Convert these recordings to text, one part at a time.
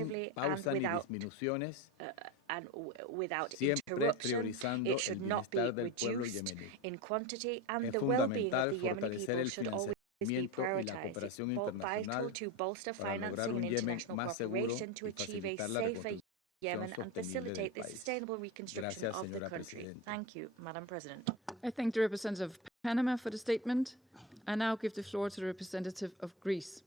effectively and without interruption. It should not be reduced in quantity, and the well-being of the Yemeni people should always be prioritized. It's vital to bolster financing and international cooperation to achieve a safer Yemen and facilitate the sustainable reconstruction of the country. Thank you, Madam President. I thank the representative of Panama for the statement. I now give the floor to the representative of Greece.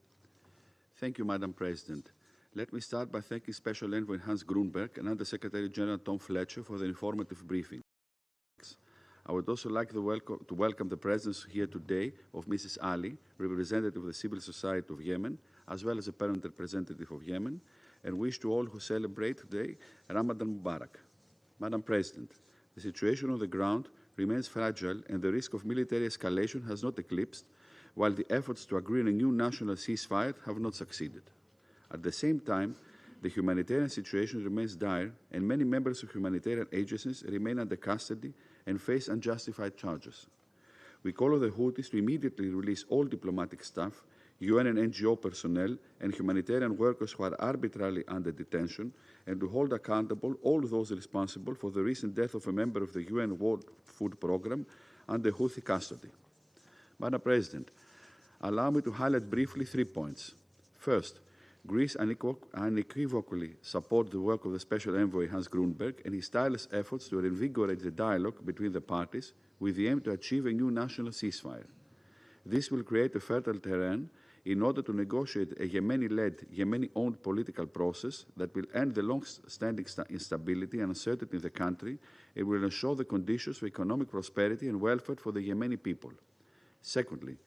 Thank you, Madam President. Let me start by thanking Special Envoy Hans Grunberg and Under-Secretary General Tom Fletcher for the informative briefing. I would also like to welcome the presence here today of Mrs. Ali, representative of the civil society of Yemen, as well as a permanent representative of Yemen, and wish to all who celebrate today Ramadan Mubarak. Madam President, the situation on the ground remains fragile and the risk of military escalation has not eclipsed, while the efforts to agree on a new national ceasefire have not succeeded. At the same time, the humanitarian situation remains dire and many members of humanitarian agencies remain under custody and face unjustified charges. We call on the Houthis to immediately release all diplomatic staff, UN and NGO personnel, and humanitarian workers who are arbitrarily under detention, and to hold accountable all those responsible for the recent death of a member of the UN World Food Programme under Houthi custody. Madam President, allow me to highlight briefly 3 points. First, Greece unequivocally supports the work of the Special Envoy Hans Grunberg and his tireless efforts to reinvigorate the dialogue between the parties with the aim to achieve a new national ceasefire. This will create a fertile terrain in order to negotiate a Yemeni-led, Yemeni-owned political process that will end the long-standing instability and uncertainty in the country and will ensure the conditions for economic prosperity and welfare for the Yemeni people. Secondly,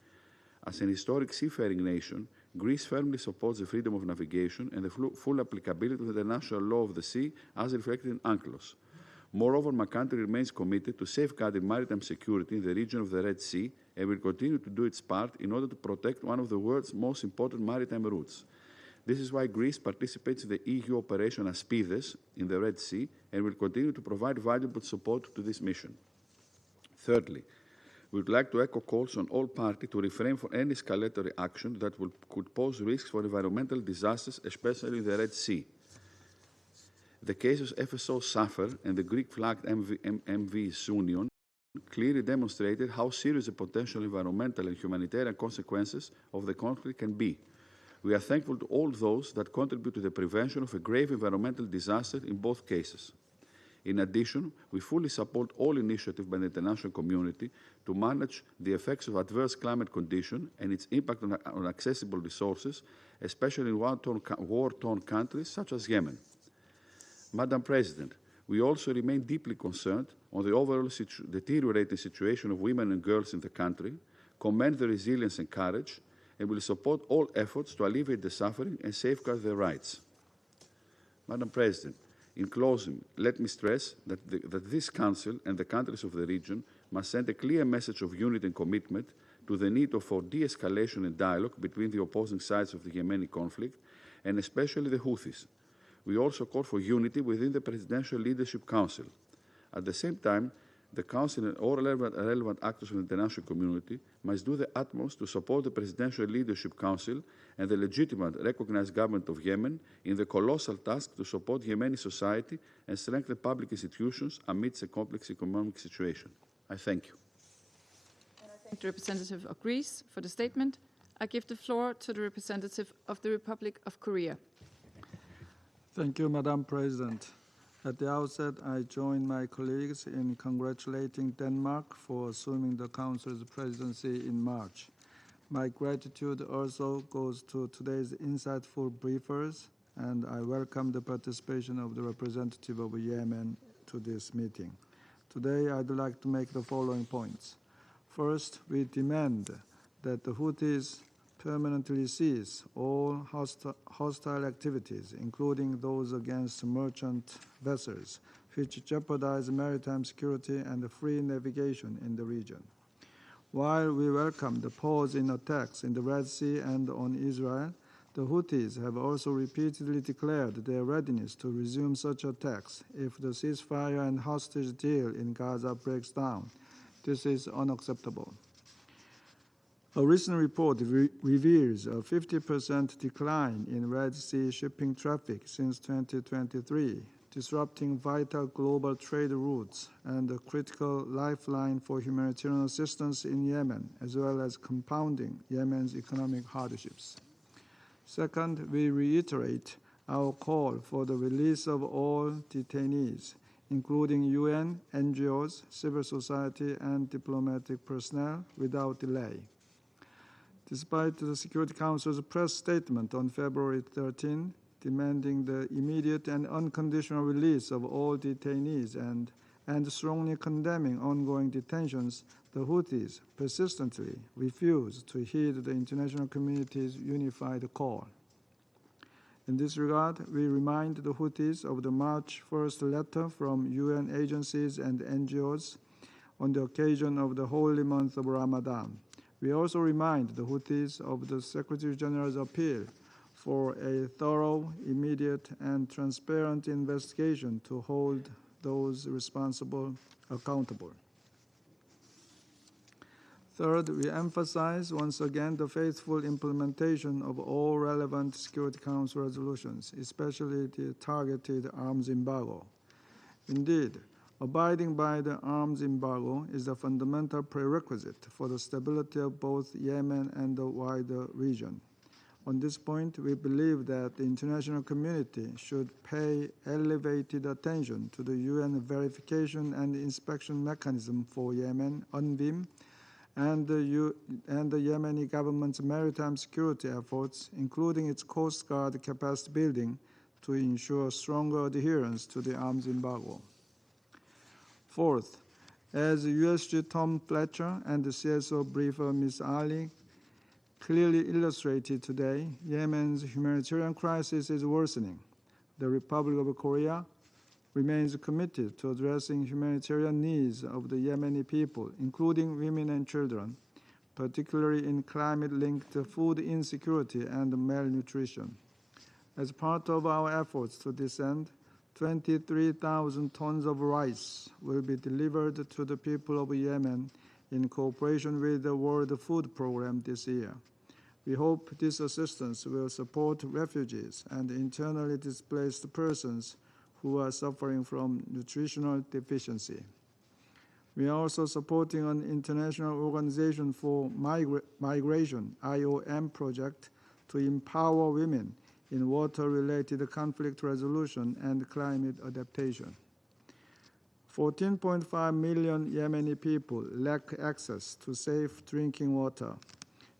as an historic seafaring nation, Greece firmly supports the freedom of navigation and the full applicability of the international law of the sea as reflected in UNCLOS. Moreover, my country remains committed to safeguarding maritime security in the region of the Red Sea and will continue to do its part in order to protect one of the world's most important maritime routes. This is why Greece participates in the EU operation Aspides in the Red Sea and will continue to provide valuable support to this mission. Thirdly, we would like to echo calls on all parties to refrain from any escalatory action that could pose risks for environmental disasters, especially in the Red Sea. The cases of FSO Safar and the Greek-flagged MV Sunion clearly demonstrated how serious the potential environmental and humanitarian consequences of the conflict can be. We are thankful to all those that contribute to the prevention of a grave environmental disaster in both cases. In addition, we fully support all initiatives by the international community to manage the effects of adverse climate conditions and its impact on accessible resources, especially in war-torn countries such as Yemen. Madam President, we also remain deeply concerned on the overall deteriorating situation of women and girls in the country, commend the resilience and courage, and will support all efforts to alleviate the suffering and safeguard their rights. Madam President, in closing, let me stress that this Council and the countries of the region must send a clear message of unity and commitment to the need for de-escalation and dialogue between the opposing sides of the Yemeni conflict, and especially the Houthis. We also call for unity within the Presidential Leadership Council. At the same time, the Council and all relevant actors of the international community must do the utmost to support the Presidential Leadership Council and the legitimate recognized government of Yemen in the colossal task to support Yemeni society and strengthen public institutions amidst a complex economic situation. I thank you. And I thank the representative of Greece for the statement. I give the floor to the representative of the Republic of Korea. Thank you, Madam President. At the outset, I join my colleagues in congratulating Denmark for assuming the Council's presidency in March. My gratitude also goes to today's insightful briefers, and I welcome the participation of the representative of Yemen to this meeting. Today, I'd like to make the following points. First, we demand that the Houthis permanently cease all hostile activities, including those against merchant vessels, which jeopardize maritime security and free navigation in the region. While we welcome the pause in attacks in the Red Sea and on Israel, the Houthis have also repeatedly declared their readiness to resume such attacks if the ceasefire and hostage deal in Gaza breaks down. This is unacceptable. A recent report reveals a 50% decline in Red Sea shipping traffic since 2023, disrupting vital global trade routes and a critical lifeline for humanitarian assistance in Yemen, as well as compounding Yemen's economic hardships. Second, we reiterate our call for the release of all detainees, including UN, NGOs, civil society, and diplomatic personnel, without delay. Despite the Security Council's press statement on February 13, demanding the immediate and unconditional release of all detainees and strongly condemning ongoing detentions, the Houthis persistently refuse to heed the international community's unified call. In this regard, we remind the Houthis of the March 1st letter from UN agencies and NGOs on the occasion of the holy month of Ramadan. We also remind the Houthis of the Secretary General's appeal for a thorough, immediate, and transparent investigation to hold those responsible accountable. Third, we emphasize once again the faithful implementation of all relevant Security Council resolutions, especially the targeted arms embargo. Indeed, abiding by the arms embargo is a fundamental prerequisite for the stability of both Yemen and the wider region. On this point, we believe that the international community should pay elevated attention to the UN verification and inspection mechanism for Yemen, UNVIM, and the Yemeni government's maritime security efforts, including its Coast Guard capacity building, to ensure stronger adherence to the arms embargo. Fourth, as USG Tom Fletcher and the CSO briefer Ms. Ali clearly illustrated today, Yemen's humanitarian crisis is worsening. The Republic of Korea remains committed to addressing humanitarian needs of the Yemeni people, including women and children, particularly in climate-linked food insecurity and malnutrition. As part of our efforts to this end, 23,000 tons of rice will be delivered to the people of Yemen in cooperation with the World Food Program this year. We hope this assistance will support refugees and internally displaced persons who are suffering from nutritional deficiency. We are also supporting an International Organization for Migration, IOM project, to empower women in water-related conflict resolution and climate adaptation. 14.5 million Yemeni people lack access to safe drinking water,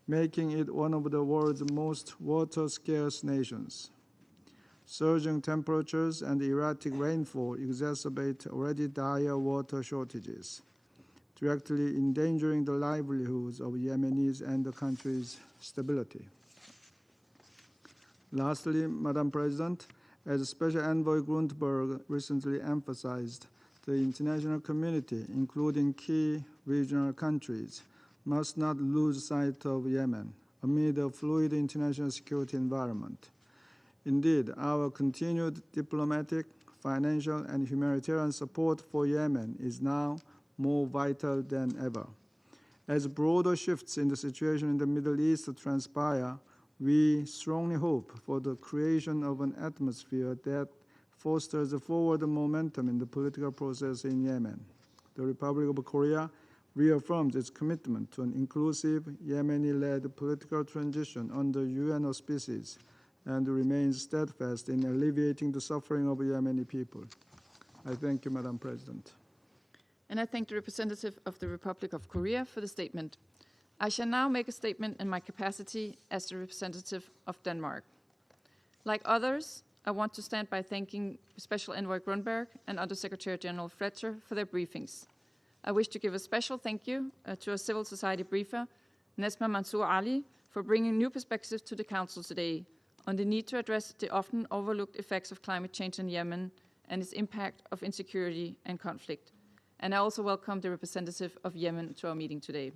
making it one of the world's most water-scarce nations. Surging temperatures and erratic rainfall exacerbate already dire water shortages, directly endangering the livelihoods of Yemenis and the country's stability. Lastly, Madam President, as Special Envoy Grundberg recently emphasized, the international community, including key regional countries, must not lose sight of Yemen amid a fluid international security environment. Indeed, our continued diplomatic, financial, and humanitarian support for Yemen is now more vital than ever. As broader shifts in the situation in the Middle East transpire, we strongly hope for the creation of an atmosphere that fosters a forward momentum in the political process in Yemen. The Republic of Korea reaffirms its commitment to an inclusive, Yemeni-led political transition under UN auspices and remains steadfast in alleviating the suffering of Yemeni people. I thank you, Madam President. And I thank the representative of the Republic of Korea for the statement. I shall now make a statement in my capacity as the representative of Denmark. Like others, I want to stand by thanking Special Envoy Grunberg and Under-Secretary General Fletcher for their briefings. I wish to give a special thank you to our civil society briefer, Nesma Mansour Ali, for bringing new perspectives to the Council today on the need to address the often overlooked effects of climate change in Yemen and its impact of insecurity and conflict. And I also welcome the representative of Yemen to our meeting today.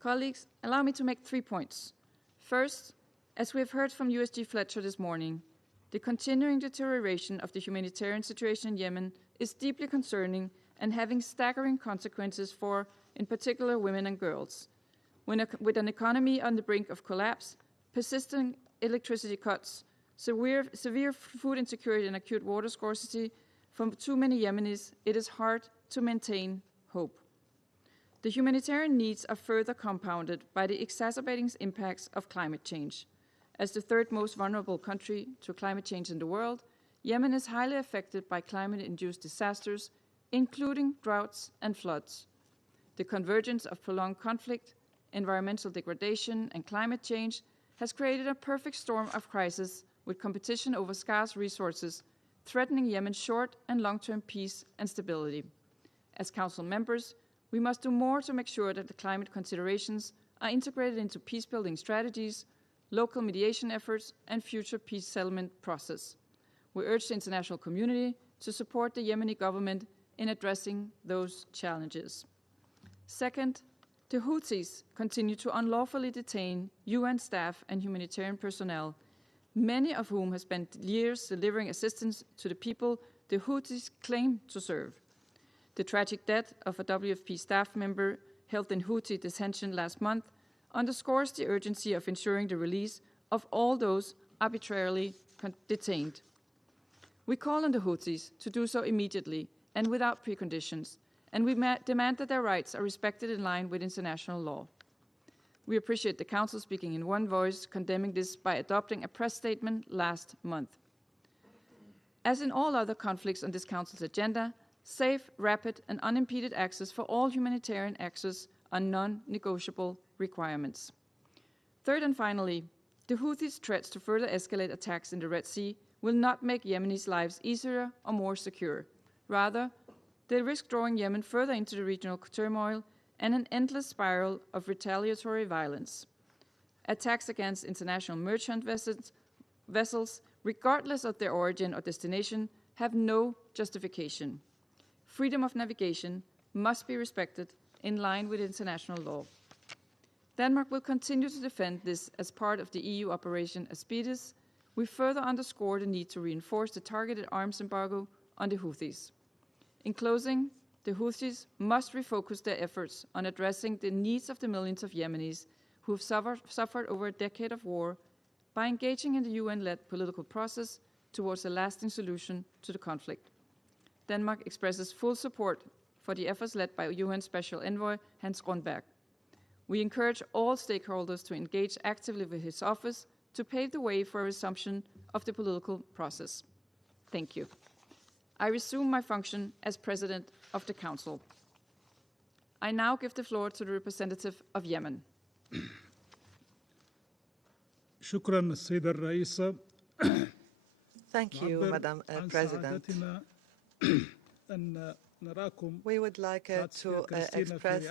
Colleagues, allow me to make 3 points. First, as we have heard from USG Fletcher this morning, the continuing deterioration of the humanitarian situation in Yemen is deeply concerning and having staggering consequences for, in particular, women and girls. with an economy on the brink of collapse, persistent electricity cuts, severe food insecurity and acute water scarcity, for too many Yemenis, it is hard to maintain hope. The humanitarian needs are further compounded by the exacerbating impacts of climate change. As the third most vulnerable country to climate change in the world, Yemen is highly affected by climate-induced disasters, including droughts and floods. The convergence of prolonged conflict, environmental degradation, and climate change has created a perfect storm of crisis with competition over scarce resources, threatening Yemen's short and long-term peace and stability. As Council members, we must do more to make sure that the climate considerations are integrated into peace-building strategies, local mediation efforts, and future peace settlement process. We urge the international community to support the Yemeni government in addressing those challenges. Second, the Houthis continue to unlawfully detain UN staff and humanitarian personnel, many of whom have spent years delivering assistance to the people the Houthis claim to serve. The tragic death of a WFP staff member held in Houthi detention last month underscores the urgency of ensuring the release of all those arbitrarily detained. We call on the Houthis to do so immediately and without preconditions, and we demand that their rights are respected in line with international law. We appreciate the Council speaking in one voice, condemning this by adopting a press statement last month. As in all other conflicts on this Council's agenda, safe, rapid, and unimpeded access for all humanitarian access are non-negotiable requirements. Third and finally, the Houthis' threats to further escalate attacks in the Red Sea will not make Yemenis' lives easier or more secure. Rather, they risk drawing Yemen further into the regional turmoil and an endless spiral of retaliatory violence. Attacks against international merchant vessels, regardless of their origin or destination, have no justification. Freedom of navigation must be respected in line with international law. Denmark will continue to defend this as part of the EU Operation Aspides. We further underscore the need to reinforce the targeted arms embargo on the Houthis. In closing, the Houthis must refocus their efforts on addressing the needs of the millions of Yemenis who have suffered over a decade of war by engaging in the UN-led political process towards a lasting solution to the conflict. Denmark expresses full support for the efforts led by UN Special Envoy Hans Grunberg. We encourage all stakeholders to engage actively with his office to pave the way for a resumption of the political process. Thank you. I resume my function as President of the Council. I now give the floor to the representative of Yemen. شكرا السيدة الرئيسة. Thank you, Madam President. We would like to express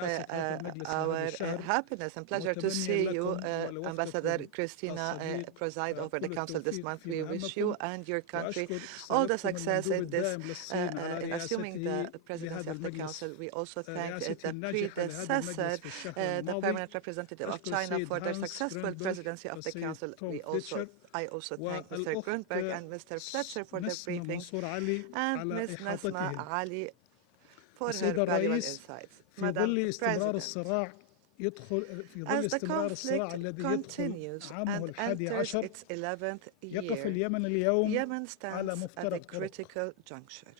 our happiness and pleasure to see you, Ambassador Christina, preside over the Council this month. We wish you and your country all the success in this, in assuming the presidency of the Council. We also thank the predecessor, the permanent representative of China, for their successful presidency of the Council. I also thank Mr. Grunberg and Mr. Fletcher for their briefings, and Ms. Nasma Ali for her valuable insights. Madam President, as the conflict continues and enters its 11th year, Yemen stands at a critical juncture.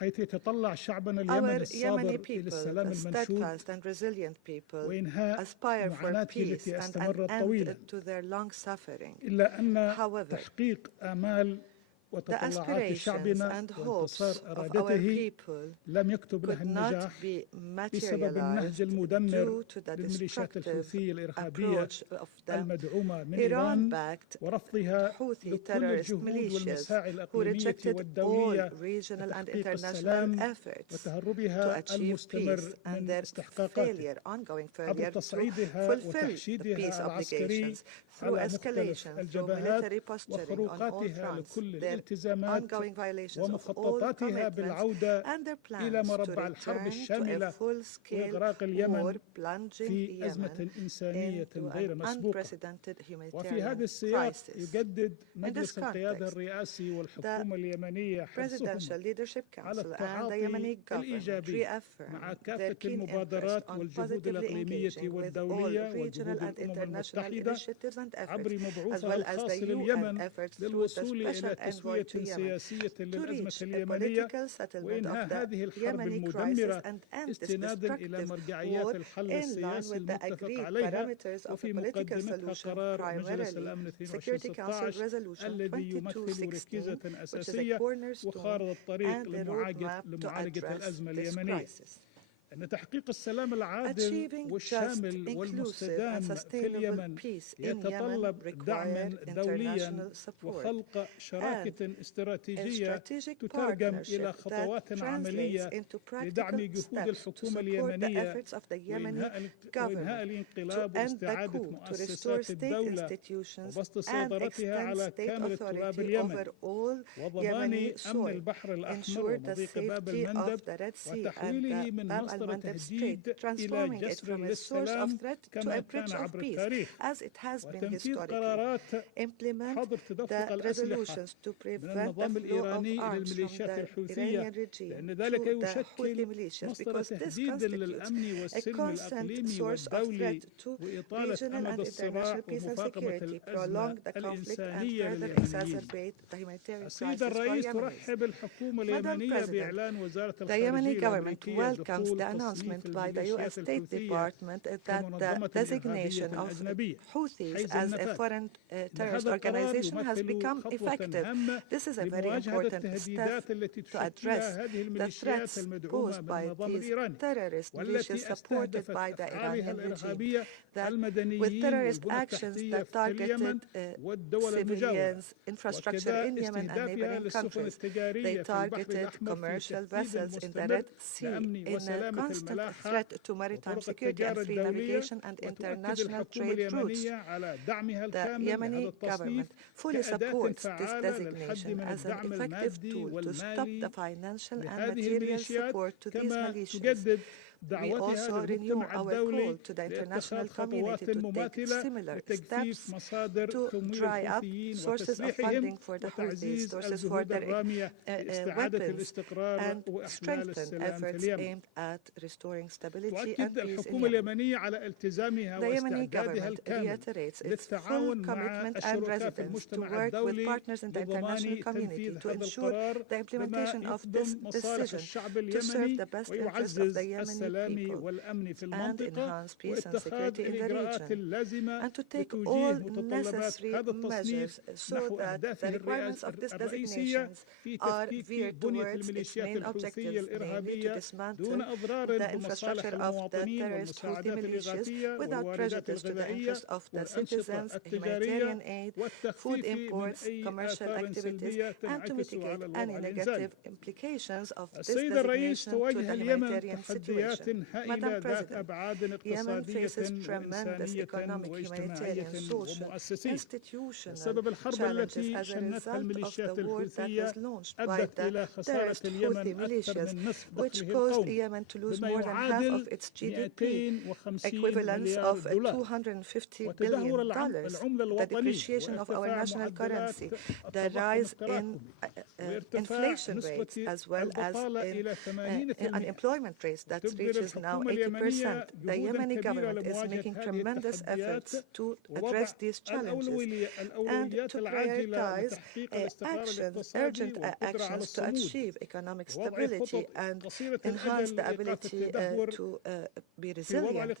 Our Yemeni people, a steadfast and resilient people, aspire for peace and an end to their long suffering. However, the aspirations and hopes of our people could not be materialized due to the destructive approach of the Iran-backed Houthi terrorist militias, who rejected all regional and international efforts to achieve peace, and their ongoing failure to fulfill the peace obligations through escalation, through military posturing on all fronts. Their الالتزامات ومخططاتها بالعودة إلى مربع الحرب الشاملة وإغراق اليمن في أزمة إنسانية غير مسبوقة. وفي هذا السياق يجدد مجلس القيادة الرئاسي والحكومة اليمنية حرصهم على التعاطي الإيجابي مع كافة المبادرات والجهود الإقليمية والدولية وجهود الأمم المتحدة عبر مبعوثها الخاص لليمن للوصول إلى تسوية سياسية للأزمة اليمنية وإنهاء هذه الحرب المدمرة استنادا إلى مرجعيات الحل السياسي المتفق عليها وفي مقدمتها قرار مجلس الأمن 2216 الذي يمثل ركيزة أساسية وخارطة الطريق لمعالجة الأزمة اليمنية. أن تحقيق السلام العادل والشامل والمستدام في اليمن يتطلب دعما دوليا وخلق شراكة استراتيجية تترجم إلى خطوات عملية لدعم جهود الحكومة اليمنية وإنهاء الانقلاب واستعادة مؤسسات الدولة وبسط سيطرتها على كامل تراب اليمن وضمان أمن البحر الأحمر ومضيق باب المندب وتحويله من مصدر تهديد إلى جسر للسلام كما كان عبر التاريخ وتنفيذ قرارات حظر تدفق الأسلحة من النظام الإيراني إلى الميليشيات الحوثية لأن ذلك يشكل مصدر تهديد للأمن والسلم الإقليمي والدولي وإطالة أمد الصراع ومفاقمة الأزمة الإنسانية لليمنيين. السيد الرئيس ترحب الحكومة اليمنية بإعلان وزارة الخارجية الأمريكية دخول announcement by the U.S. State Department that the designation of Houthis as a foreign terrorist organization has become effective. This is a very important step to address the threats posed by these terrorist militias supported by the Iranian regime, that with terrorist actions that targeted civilians, infrastructure in Yemen and neighboring countries. They targeted commercial vessels in the Red Sea in a constant threat to maritime security and free navigation and international trade routes. The Yemeni government fully supports this designation as an effective tool to stop the financial and material support to these militias. We also renew our call to the international community to take similar steps to dry up sources of funding for the Houthis, sources for their weapons, and strengthen efforts aimed at restoring stability and peace in Yemen. The Yemeni government reiterates its full commitment and readiness to work with partners in the international community to ensure the implementation of this decision to serve the best interests of the Yemeni people and enhance peace and security in the region, and to take all necessary measures so that the requirements of these designations are veered towards its main objectives, namely to dismantle the infrastructure of the terrorist Houthi militias without prejudice to the interests of the citizens, humanitarian aid, food imports, commercial activities, and to mitigate any negative implications of this designation to the humanitarian situation. Madam President, Yemen faces tremendous economic, humanitarian, social, institutional challenges as a result of the war that was launched by the terrorist Houthi militias, which caused Yemen to lose more than half of its GDP, equivalents of $250 billion, the depreciation of our national currency, the rise in inflation rates, as well as in unemployment rates that reaches now 80%. The Yemeni government is making tremendous efforts to address these challenges and to prioritize urgent actions to achieve economic stability and enhance the ability to be resilient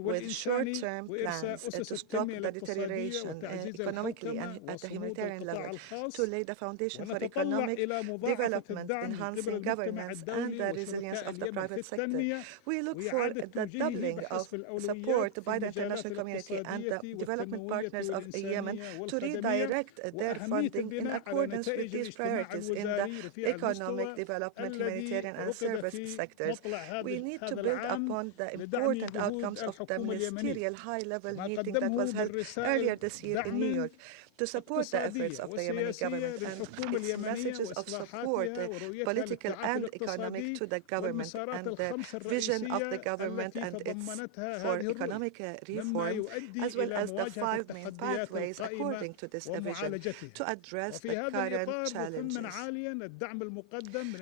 with short-term plans to stop the deterioration economically and at the humanitarian level, to lay the foundation for economic development, enhancing governance and the resilience of the private sector. We look for the doubling of support by the international community and the development partners of Yemen to redirect their funding in accordance with these priorities in the economic development, humanitarian and service sectors. We need to build upon the important outcomes of the ministerial high-level meeting that was held earlier this year in New York. to support the efforts of the Yemeni government and its messages of support, political and economic, to the government and the vision of the government and its for economic reform, as well as the 5 main pathways according to this vision to address the current challenges.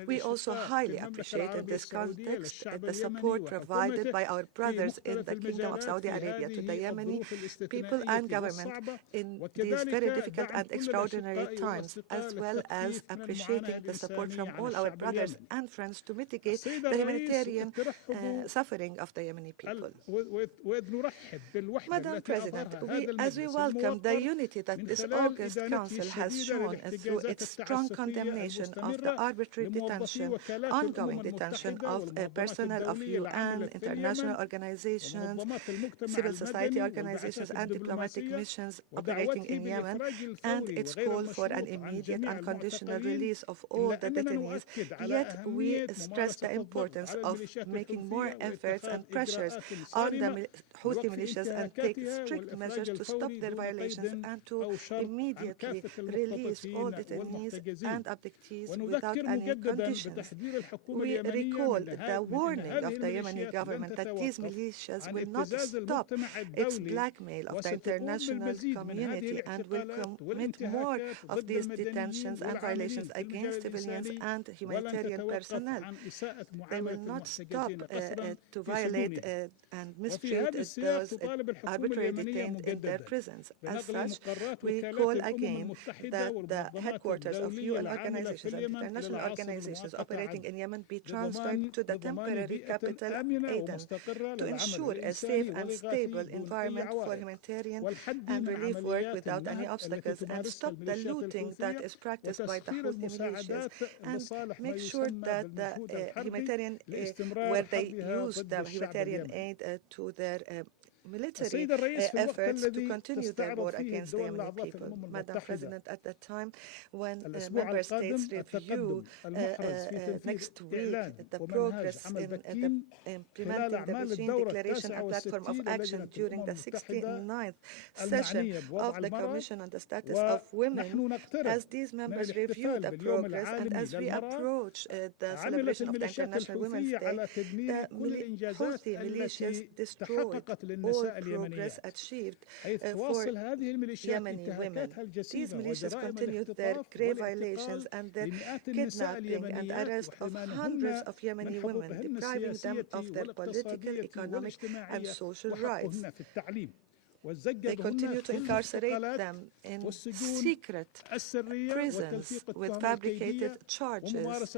We also highly appreciate in this context the support provided by our brothers in the Kingdom of Saudi Arabia to the Yemeni people and government in these very difficult and extraordinary times, as well as appreciating the support from all our brothers and friends to mitigate the humanitarian suffering of the Yemeni people. Madam President, as we welcome the unity that this August Council has shown through its strong condemnation of the arbitrary detention, ongoing detention of personnel of UN, international organizations, civil society organizations, and diplomatic missions operating in Yemen, and its call for an immediate unconditional release of all the detainees, yet we stress the importance of making more efforts and pressures on the Houthi militias and take strict measures to stop their violations and to immediately release all detainees and abductees without any conditions. We recall the warning of the Yemeni government that these militias will not stop its blackmail of the international community and will commit more of these detentions and violations against civilians and humanitarian personnel. They will not stop to violate and mistreat those arbitrarily detained in their prisons. As such, we call again that the headquarters of UN organizations and international organizations operating in Yemen be transferred to the temporary capital, Aden, to ensure a safe and stable environment for humanitarian and relief work without any obstacles, and stop the looting that is practiced by the Houthi militias, and make sure that the humanitarian, where they use the humanitarian aid to their military efforts to continue their war against the Yemeni people. Madam President, at that time, when member states review next week the progress in implementing the Beijing Declaration and Platform of Action during the 69th session of the Commission on the Status of Women, as these members review the progress and as we approach the celebration of the International Women's Day, the Houthi militias destroyed all progress achieved for Yemeni women. These militias continued their grave violations and their kidnapping and arrest of hundreds of Yemeni women, depriving them of their political, economic, and social rights. They continue to incarcerate them in secret prisons with fabricated charges,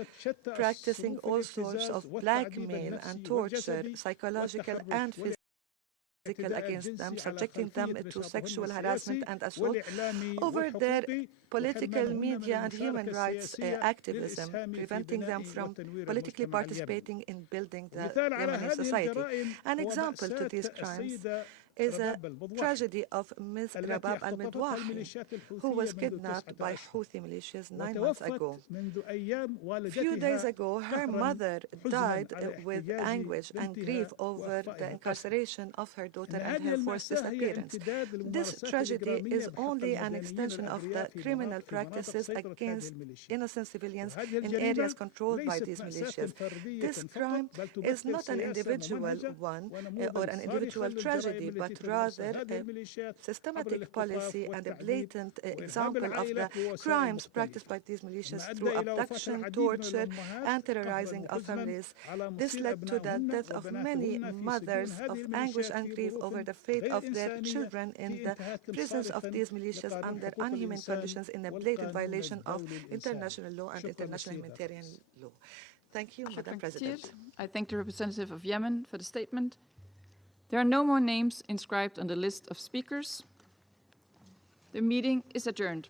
practicing all sorts of blackmail and torture, psychological and physical, against them, subjecting them to sexual harassment and assault over their political, media, and human rights activism, preventing them from politically participating in building the Yemeni society. An example to these crimes is a tragedy of Ms. Rabab al-Midwahi, who was kidnapped by Houthi militias 9 months ago. A few days ago, her mother died with anguish and grief over the incarceration of her daughter and her forced disappearance. This tragedy is only an extension of the criminal practices against innocent civilians in areas controlled by these militias. This crime is not an individual one or an individual tragedy, but rather a systematic policy and a blatant example of the crimes practiced by these militias through abduction, torture, and terrorizing of families. This led to the death of many mothers of anguish and grief over the fate of their children in the prisons of these militias under unhuman conditions in a blatant violation of international law and international humanitarian law. Thank you, Madam President. I thank the representative of Yemen for the statement. There are no more names inscribed on the list of speakers. The meeting is adjourned.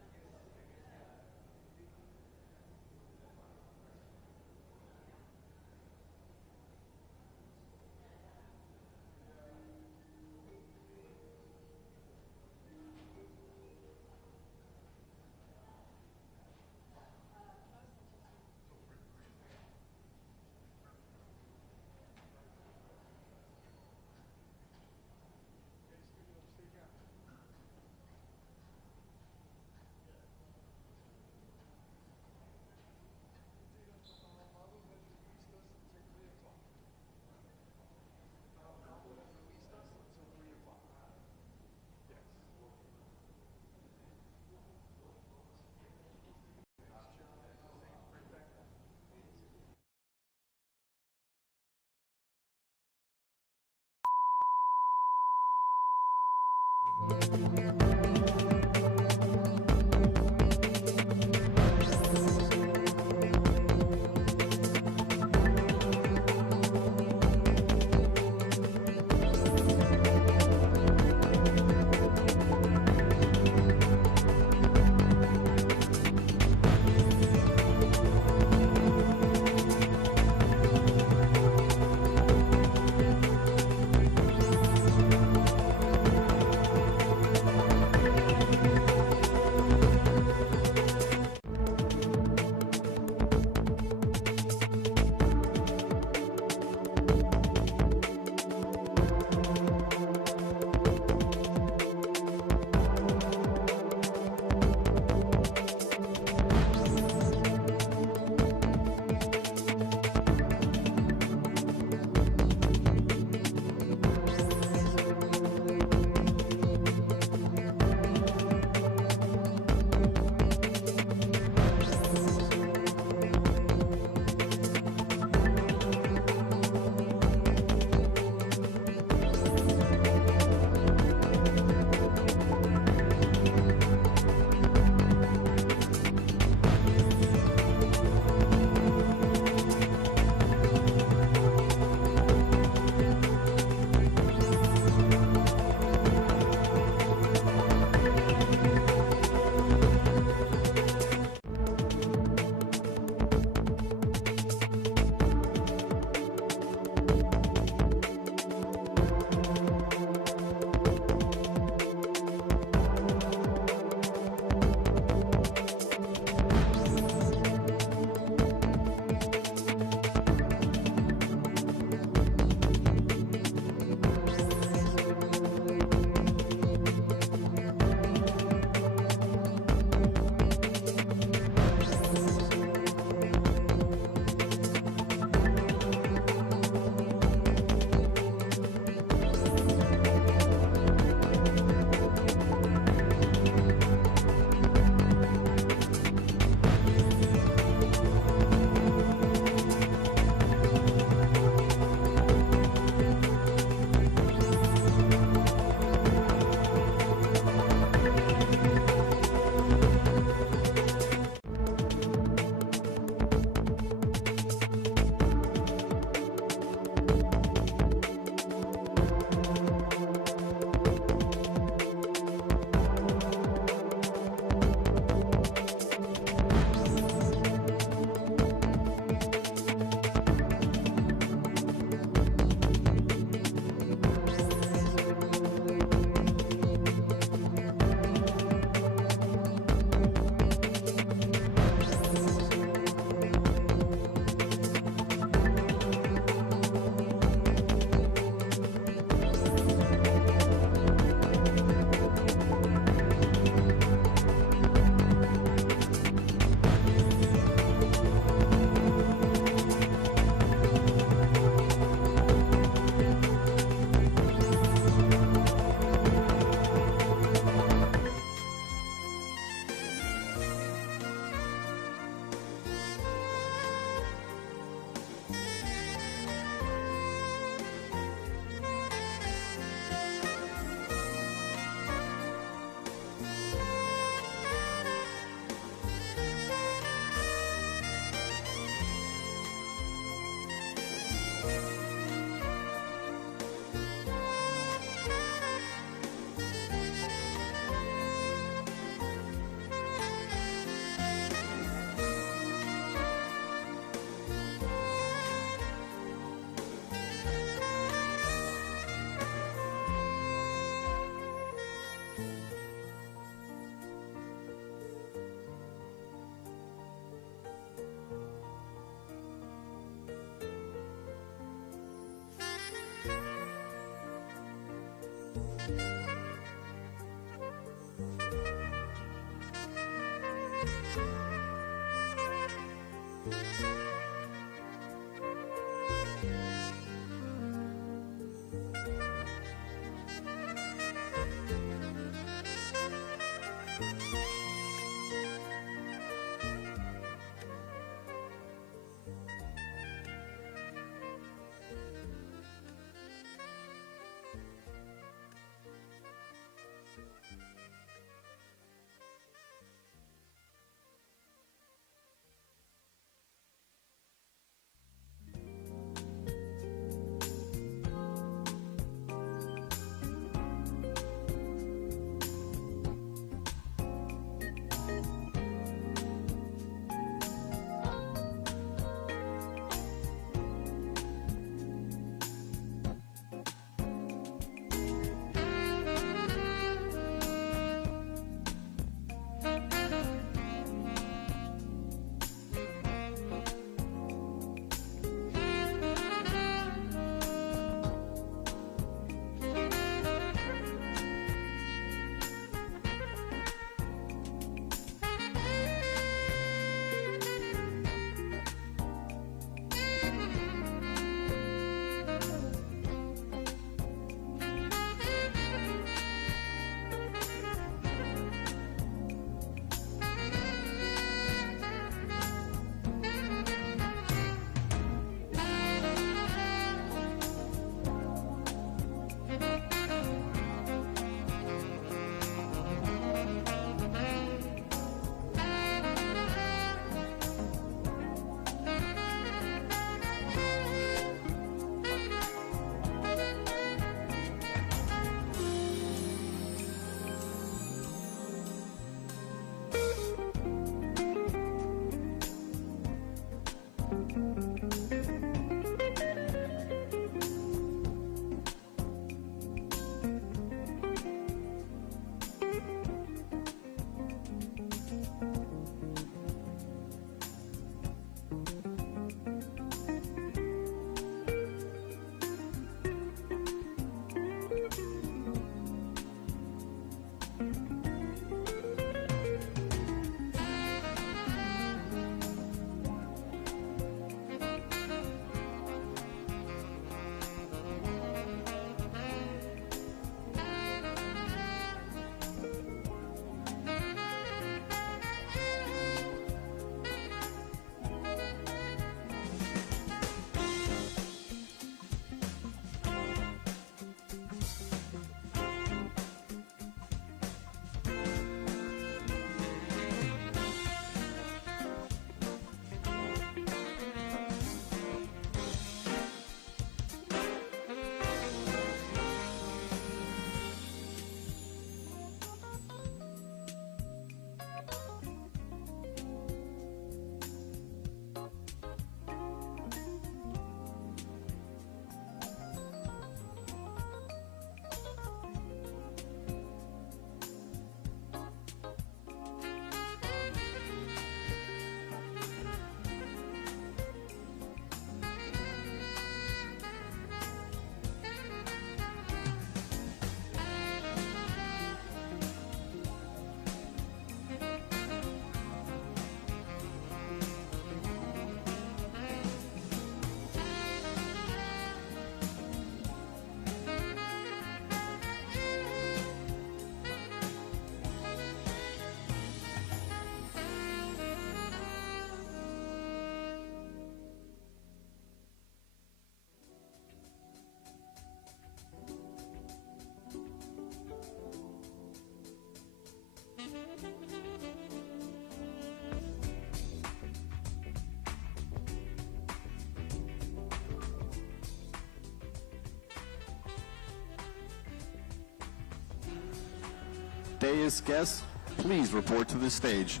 dais guests, please report to the stage.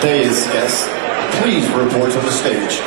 Dais guests, please report to the stage.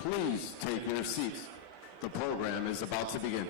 Please take your seats. The program is about to begin.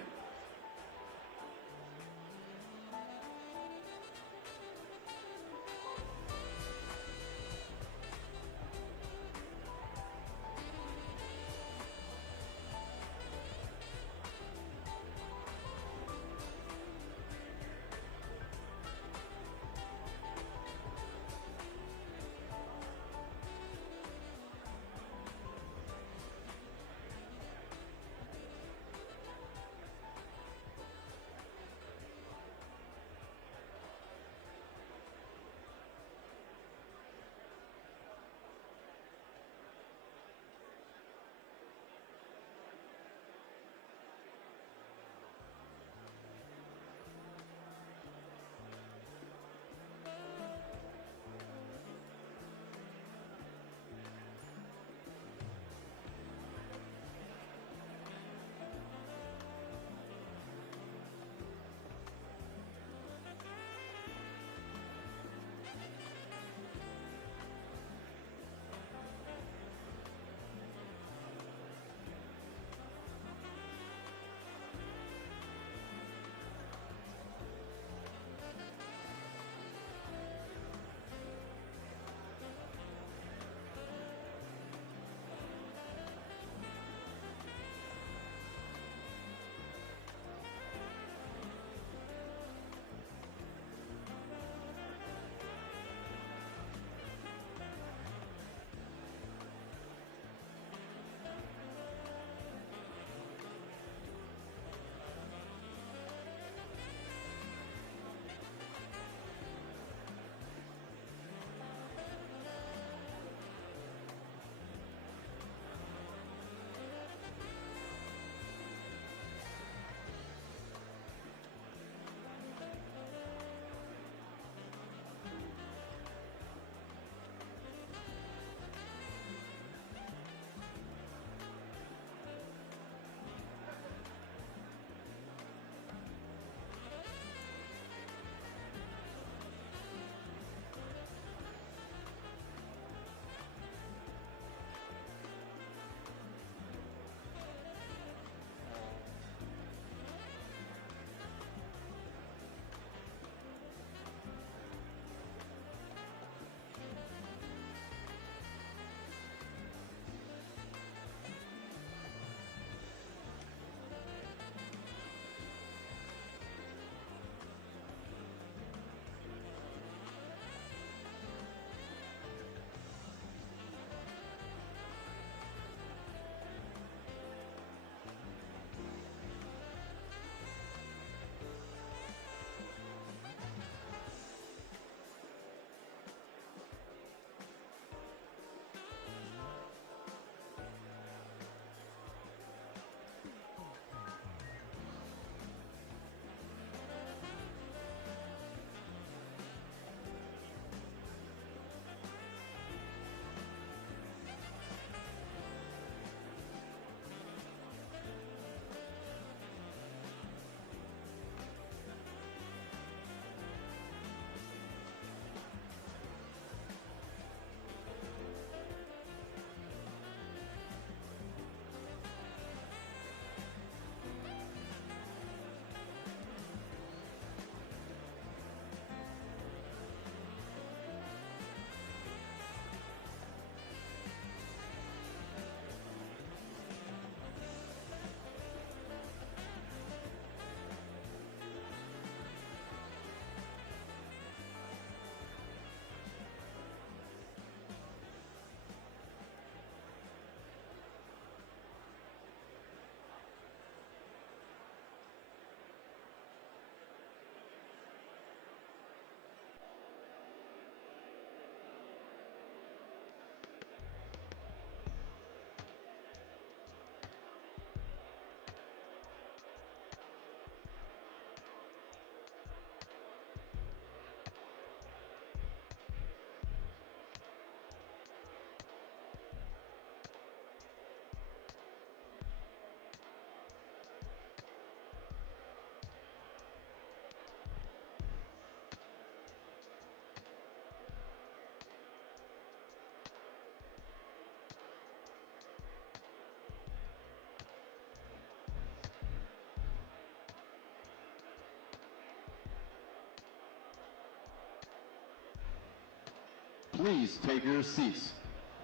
Please take your seats.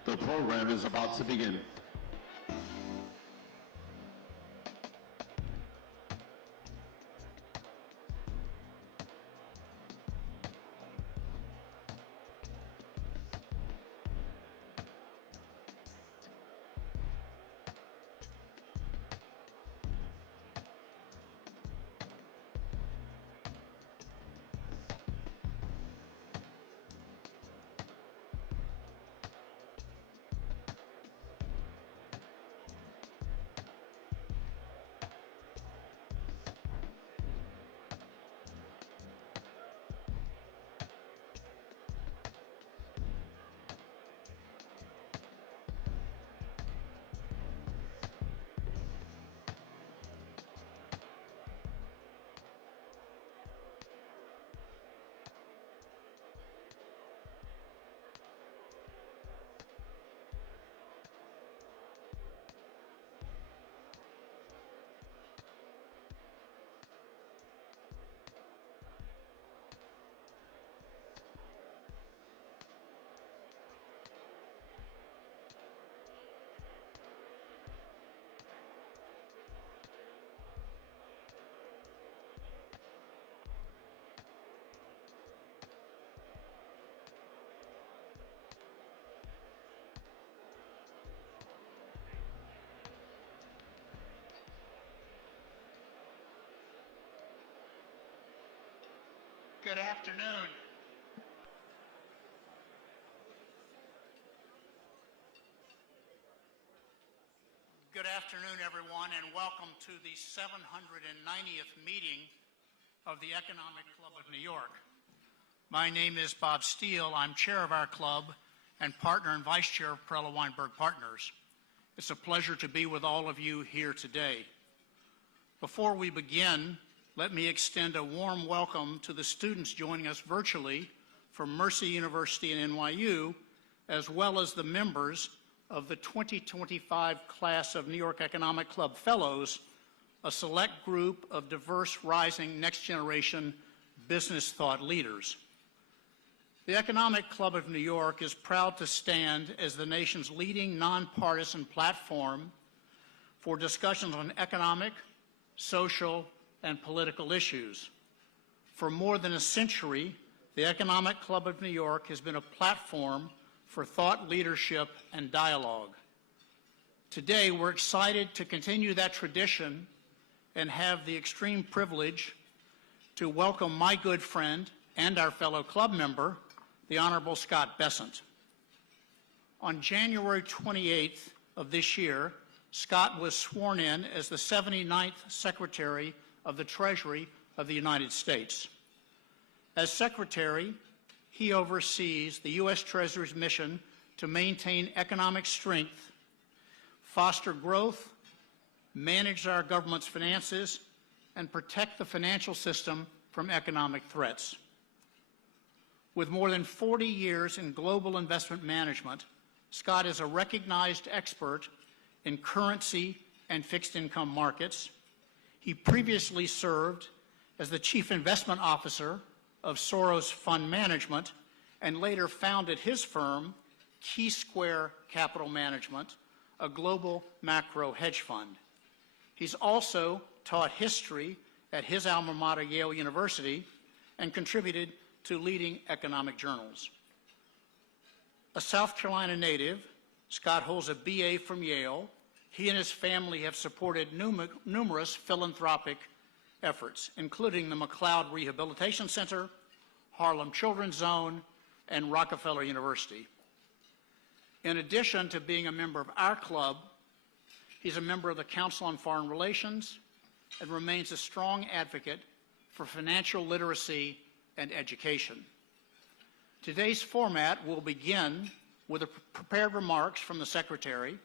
The program is about to begin. Good afternoon. Good afternoon, everyone, and welcome to the 790th meeting of the Economic Club of New York. My name is Bob Steele. I'm chair of our club and partner and vice chair of Perella Weinberg Partners. It's a pleasure to be with all of you here today. Before we begin, let me extend a warm welcome to the students joining us virtually from Mercy University and NYU, as well as the members of the 2025 class of New York Economic Club Fellows, a select group of diverse, rising, next-generation business thought leaders. The Economic Club of New York is proud to stand as the nation's leading nonpartisan platform for discussions on economic, social, and political issues. For more than a century, the Economic Club of New York has been a platform for thought leadership and dialogue. Today, we're excited to continue that tradition and have the extreme privilege to welcome my good friend and our fellow club member, the Honorable Scott Bessent. On January 28th of this year, Scott was sworn in as the 79th Secretary of the Treasury of the United States. As Secretary, he oversees the U.S. Treasury's mission to maintain economic strength, foster growth, manage our government's finances, and protect the financial system from economic threats. With more than 40 years in global investment management, Scott is a recognized expert in currency and fixed income markets. He previously served as the Chief Investment Officer of Soros Fund Management and later founded his firm, Key Square Capital Management, a global macro hedge fund. He's also taught history at his alma mater, Yale University, and contributed to leading economic journals. A South Carolina native, Scott holds a BA from Yale. He and his family have supported numerous philanthropic efforts, including the McLeod Rehabilitation Center, Harlem Children's Zone, and Rockefeller University. In addition to being a member of our club, he's a member of the Council on Foreign Relations and remains a strong advocate for financial literacy and education. Today's format will begin with the prepared remarks from the Secretary,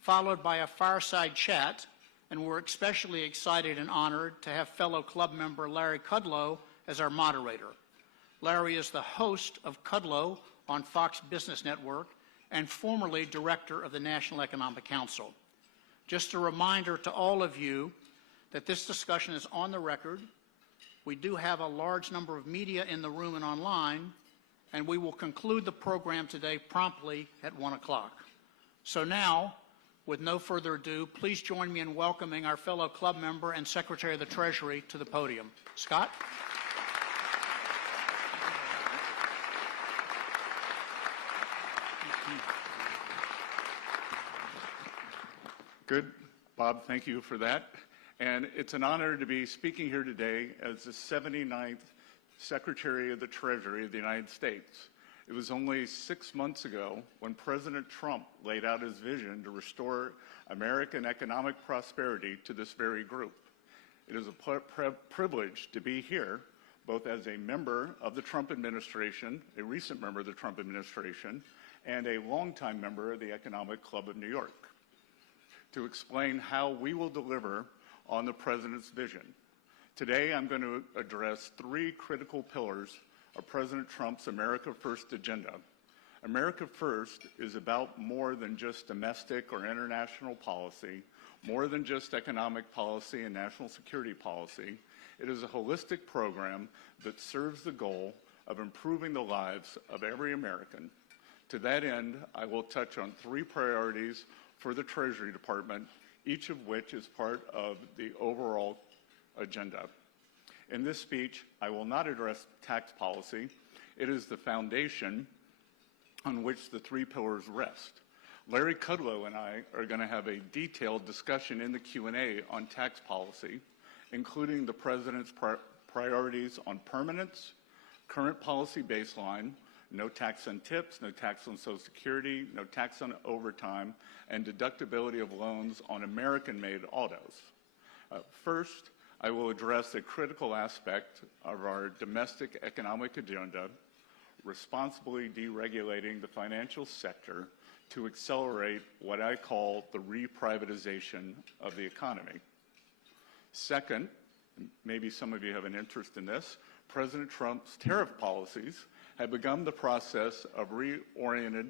followed by a fireside chat, and we're especially excited and honored to have fellow club member Larry Kudlow as our moderator. Larry is the host of Kudlow on Fox Business Network and formerly director of the National Economic Council. Just a reminder to all of you that this discussion is on the record. We do have a large number of media in the room and online, and we will conclude the program today promptly at 1 o'clock. So now, with no further ado, please join me in welcoming our fellow club member and Secretary of the Treasury to the podium. Scott? Good. Bob, thank you for that. And it's an honor to be speaking here today as the 79th Secretary of the Treasury of the United States. It was only 6 months ago when President Trump laid out his vision to restore American economic prosperity to this very group. It is a privilege to be here, both as a member of the Trump administration, a recent member of the Trump administration, and a longtime member of the Economic Club of New York, to explain how we will deliver on the President's vision. Today, I'm going to address three critical pillars of President Trump's America First agenda. America First is about more than just domestic or international policy, more than just economic policy and national security policy. It is a holistic program that serves the goal of improving the lives of every American. To that end, I will touch on three priorities for the Treasury Department, each of which is part of the overall agenda. In this speech, I will not address tax policy. It is the foundation on which the three pillars rest. Larry Kudlow and I are going to have a detailed discussion in the Q&A on tax policy, including the President's priorities on permanence, current policy baseline, no tax on tips, no tax on Social Security, no tax on overtime, and deductibility of loans on American-made autos. First, I will address a critical aspect of our domestic economic agenda, responsibly deregulating the financial sector to accelerate what I call the reprivatization of the economy. Second, maybe some of you have an interest in this, President Trump's tariff policies have begun the process of reorienting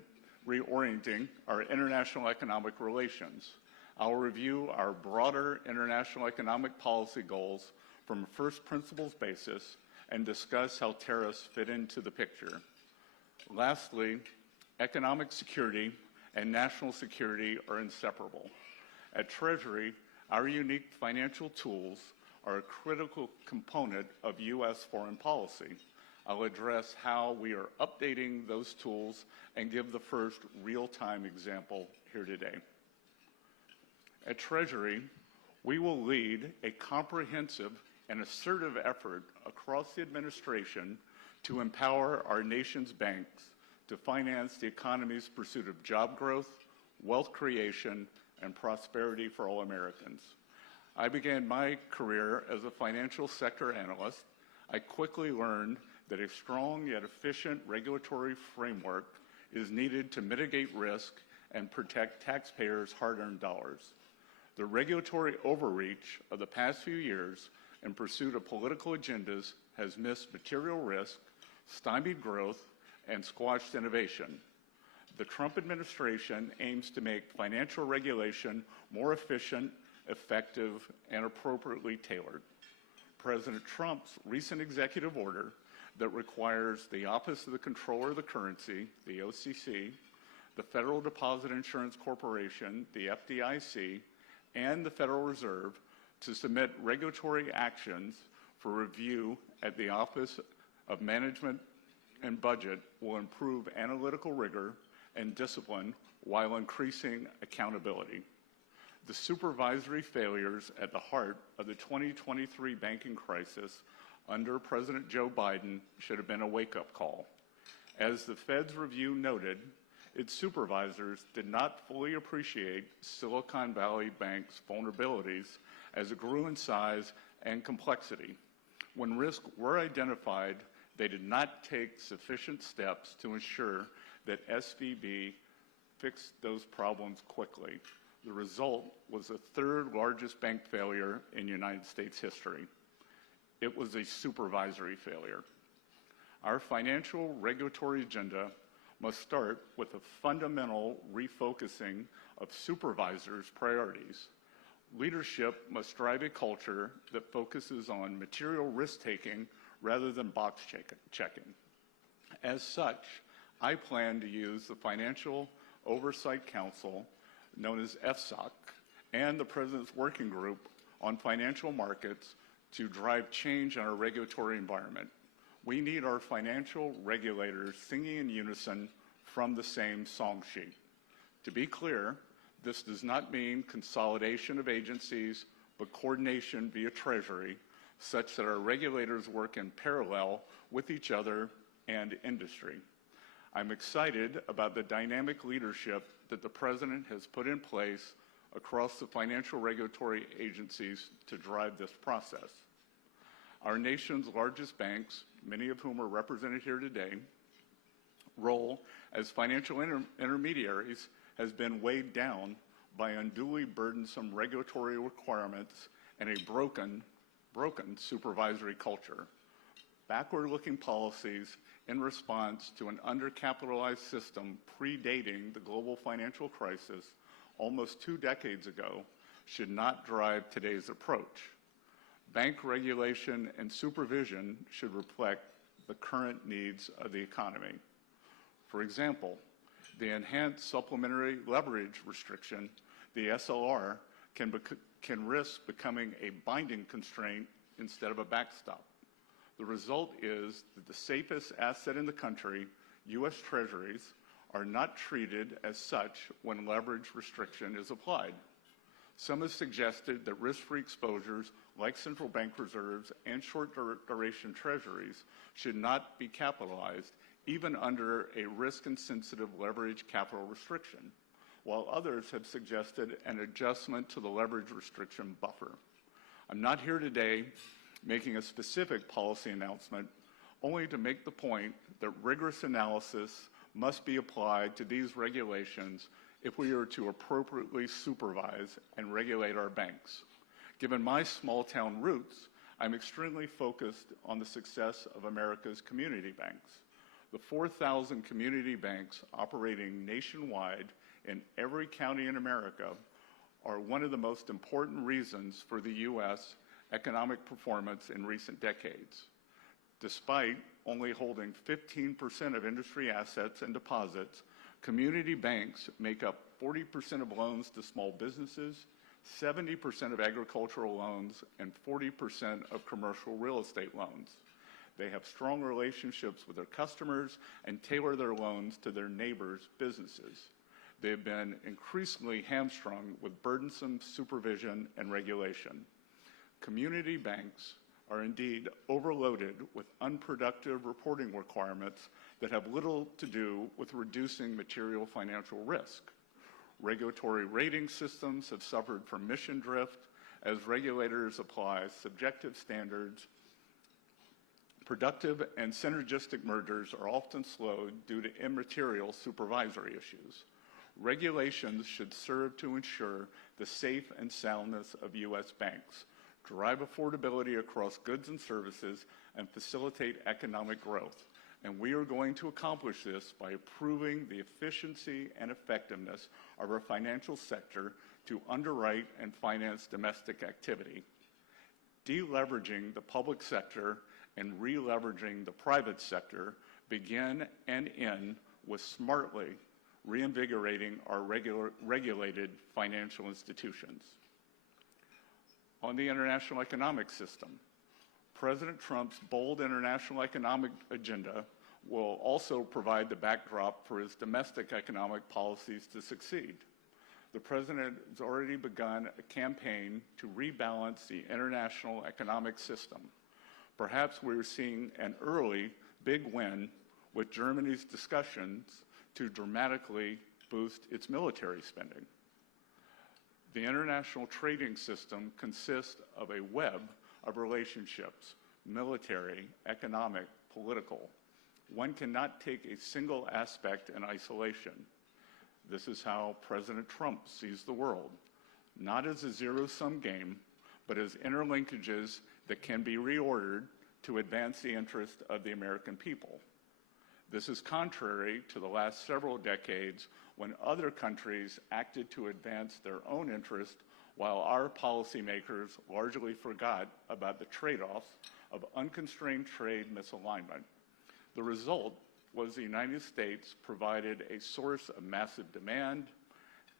our international economic relations. I'll review our broader international economic policy goals from a first principles basis and discuss how tariffs fit into the picture. Lastly, economic security and national security are inseparable. At Treasury, our unique financial tools are a critical component of U.S. foreign policy. I'll address how we are updating those tools and give the first real-time example here today. At Treasury, we will lead a comprehensive and assertive effort across the administration to empower our nation's banks to finance the economy's pursuit of job growth, wealth creation, and prosperity for all Americans. I began my career as a financial sector analyst. I quickly learned that a strong yet efficient regulatory framework is needed to mitigate risk and protect taxpayers' hard-earned dollars. The regulatory overreach of the past few years in pursuit of political agendas has missed material risk, stymied growth, and squashed innovation. The Trump administration aims to make financial regulation more efficient, effective, and appropriately tailored. President Trump's recent executive order that requires the Office of the Comptroller of the Currency, the OCC, the Federal Deposit Insurance Corporation, the FDIC, and the Federal Reserve to submit regulatory actions for review at the Office of Management and Budget will improve analytical rigor and discipline while increasing accountability. The supervisory failures at the heart of the 2023 banking crisis under President Joe Biden should have been a wake-up call. As the Fed's review noted, its supervisors did not fully appreciate Silicon Valley Bank's vulnerabilities as it grew in size and complexity. When risks were identified, they did not take sufficient steps to ensure that SVB fixed those problems quickly. The result was the third largest bank failure in United States history. It was a supervisory failure. Our financial regulatory agenda must start with a fundamental refocusing of supervisors' priorities. Leadership must drive a culture that focuses on material risk-taking rather than box checking. As such, I plan to use the Financial Oversight Council, known as FSOC, and the President's Working Group on Financial Markets to drive change in our regulatory environment. We need our financial regulators singing in unison from the same song sheet. To be clear, this does not mean consolidation of agencies, but coordination via Treasury, such that our regulators work in parallel with each other and industry. I'm excited about the dynamic leadership that the President has put in place across the financial regulatory agencies to drive this process. Our nation's largest banks, many of whom are represented here today, role as financial intermediaries has been weighed down by unduly burdensome regulatory requirements and a broken supervisory culture. Backward-looking policies in response to an undercapitalized system predating the global financial crisis almost 2 decades ago should not drive today's approach. Bank regulation and supervision should reflect the current needs of the economy. For example, the enhanced supplementary leverage restriction, the SLR, can risk becoming a binding constraint instead of a backstop. The result is that the safest asset in the country, U.S. Treasuries, are not treated as such when leverage restriction is applied. Some have suggested that risk-free exposures like central bank reserves and short-duration treasuries should not be capitalized even under a risk-insensitive leverage capital restriction, while others have suggested an adjustment to the leverage restriction buffer. I'm not here today making a specific policy announcement, only to make the point that rigorous analysis must be applied to these regulations if we are to appropriately supervise and regulate our banks. Given my small-town roots, I'm extremely focused on the success of America's community banks. The 4,000 community banks operating nationwide in every county in America are one of the most important reasons for the U.S. economic performance in recent decades. Despite only holding 15% of industry assets and deposits, community banks make up 40% of loans to small businesses, 70% of agricultural loans, and 40% of commercial real estate loans. They have strong relationships with their customers and tailor their loans to their neighbors' businesses. They have been increasingly hamstrung with burdensome supervision and regulation. Community banks are indeed overloaded with unproductive reporting requirements that have little to do with reducing material financial risk. Regulatory rating systems have suffered from mission drift as regulators apply subjective standards. Productive and synergistic mergers are often slowed due to immaterial supervisory issues. Regulations should serve to ensure the safe and soundness of U.S. banks, drive affordability across goods and services, and facilitate economic growth. And we are going to accomplish this by improving the efficiency and effectiveness of our financial sector to underwrite and finance domestic activity. Deleveraging the public sector and re-leveraging the private sector begin and end with smartly reinvigorating our regulated financial institutions. On the international economic system, President Trump's bold international economic agenda will also provide the backdrop for his domestic economic policies to succeed. The President has already begun a campaign to rebalance the international economic system. Perhaps we're seeing an early big win with Germany's discussions to dramatically boost its military spending. The international trading system consists of a web of relationships, military, economic, political. One cannot take a single aspect in isolation. This is how President Trump sees the world, not as a zero-sum game, but as interlinkages that can be reordered to advance the interest of the American people. This is contrary to the last several decades when other countries acted to advance their own interest while our policymakers largely forgot about the trade-offs of unconstrained trade misalignment. The result was the United States provided a source of massive demand,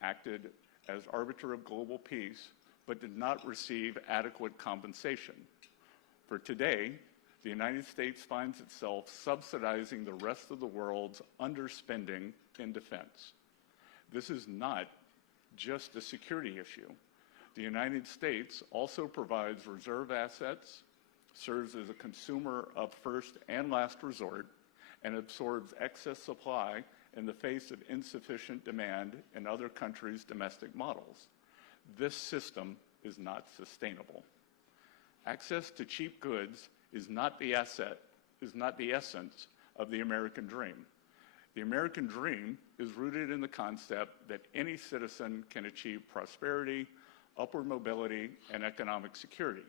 acted as arbiter of global peace, but did not receive adequate compensation. For today, the United States finds itself subsidizing the rest of the world's underspending in defense. This is not just a security issue. The United States also provides reserve assets, serves as a consumer of first and last resort, and absorbs excess supply in the face of insufficient demand in other countries' domestic models. This system is not sustainable. Access to cheap goods is not the essence of the American dream. The American dream is rooted in the concept that any citizen can achieve prosperity, upward mobility, and economic security.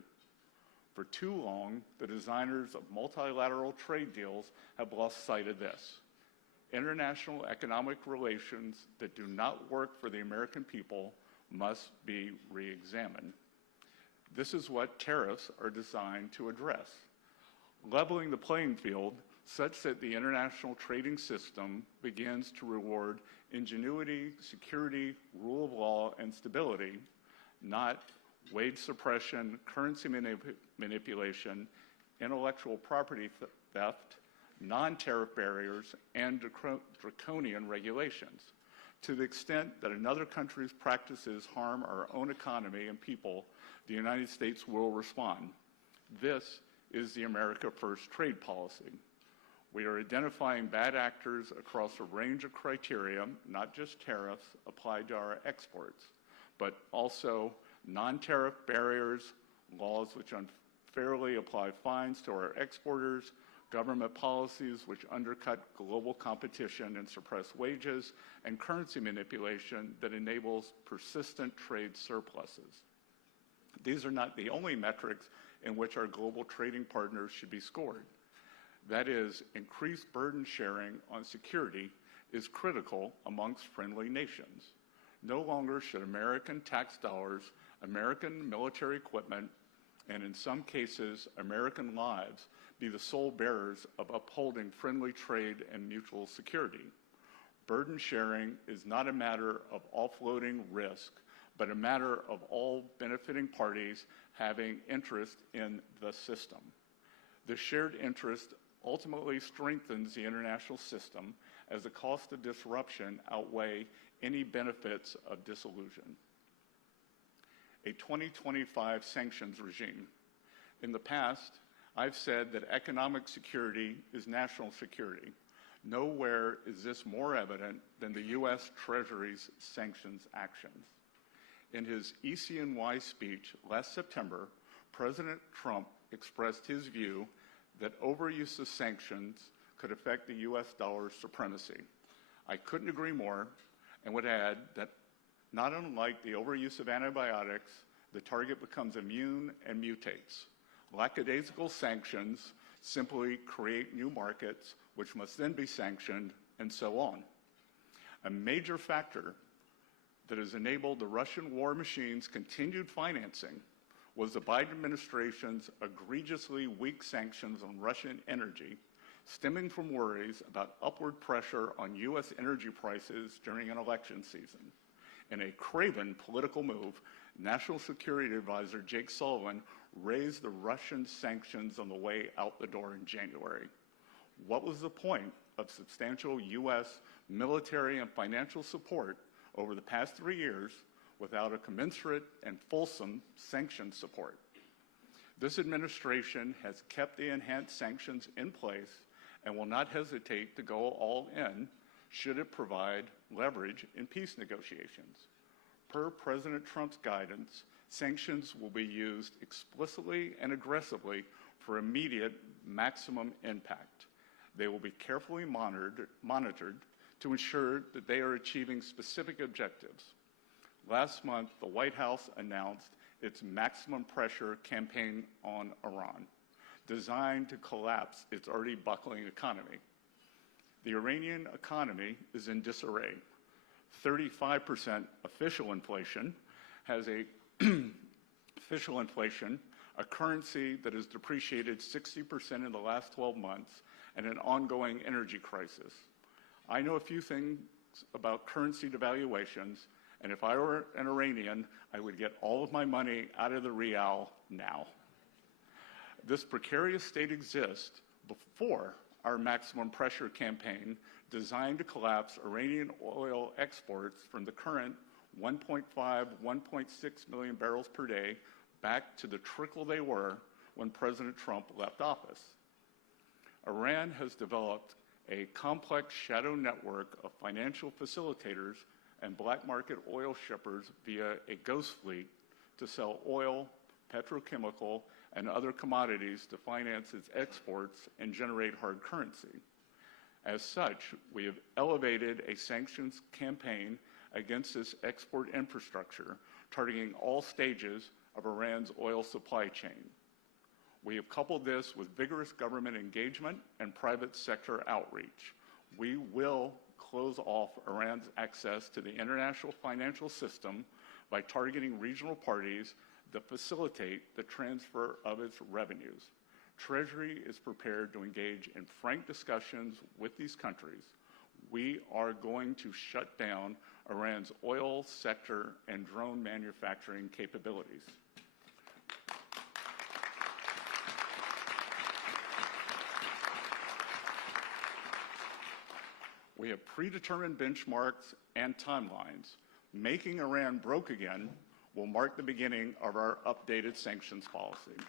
For too long, the designers of multilateral trade deals have lost sight of this. International economic relations that do not work for the American people must be re-examined. This is what tariffs are designed to address. Leveling the playing field such that the international trading system begins to reward ingenuity, security, rule of law, and stability, not wage suppression, currency manipulation, intellectual property theft, non-tariff barriers, and draconian regulations. To the extent that another country's practices harm our own economy and people, the United States will respond. This is the America First trade policy. We are identifying bad actors across a range of criteria, not just tariffs applied to our exports, but also non-tariff barriers, laws which unfairly apply fines to our exporters, government policies which undercut global competition and suppress wages, and currency manipulation that enables persistent trade surpluses. These are not the only metrics in which our global trading partners should be scored. That is, increased burden sharing on security is critical amongst friendly nations. No longer should American tax dollars, American military equipment, and in some cases, American lives be the sole bearers of upholding friendly trade and mutual security. Burden sharing is not a matter of offloading risk, but a matter of all benefiting parties having interest in the system. The shared interest ultimately strengthens the international system as the cost of disruption outweigh any benefits of dissolution. A 2025 sanctions regime. In the past, I've said that economic security is national security. Nowhere is this more evident than the U.S. Treasury's sanctions actions. In his ECNY speech last September, President Trump expressed his view that overuse of sanctions could affect the U.S. dollar's supremacy. I couldn't agree more and would add that not unlike the overuse of antibiotics, the target becomes immune and mutates. Lackadaisical sanctions simply create new markets, which must then be sanctioned, and so on. A major factor that has enabled the Russian war machine's continued financing was the Biden administration's egregiously weak sanctions on Russian energy, stemming from worries about upward pressure on U.S. energy prices during an election season. In a craven political move, National Security Advisor Jake Sullivan raised the Russian sanctions on the way out the door in January. What was the point of substantial U.S. military and financial support over the past 3 years without a commensurate and fulsome sanctions support? This administration has kept the enhanced sanctions in place and will not hesitate to go all in should it provide leverage in peace negotiations. Per President Trump's guidance, sanctions will be used explicitly and aggressively for immediate maximum impact. They will be carefully monitored to ensure that they are achieving specific objectives. Last month, the White House announced its maximum pressure campaign on Iran, designed to collapse its already buckling economy. The Iranian economy is in disarray. 35% official inflation a currency that has depreciated 60% in the last 12 months, and an ongoing energy crisis. I know a few things about currency devaluations, and if I were an Iranian, I would get all of my money out of the rial now. This precarious state exists before our maximum pressure campaign designed to collapse Iranian oil exports from the current 1.5, 1.6 million barrels per day back to the trickle they were when President Trump left office. Iran has developed a complex shadow network of financial facilitators and black market oil shippers via a ghost fleet to sell oil, petrochemical, and other commodities to finance its exports and generate hard currency. As such, we have elevated a sanctions campaign against this export infrastructure, targeting all stages of Iran's oil supply chain. We have coupled this with vigorous government engagement and private sector outreach. We will close off Iran's access to the international financial system by targeting regional parties that facilitate the transfer of its revenues. Treasury is prepared to engage in frank discussions with these countries. We are going to shut down Iran's oil sector and drone manufacturing capabilities. We have predetermined benchmarks and timelines. Making Iran broke again will mark the beginning of our updated sanctions policy.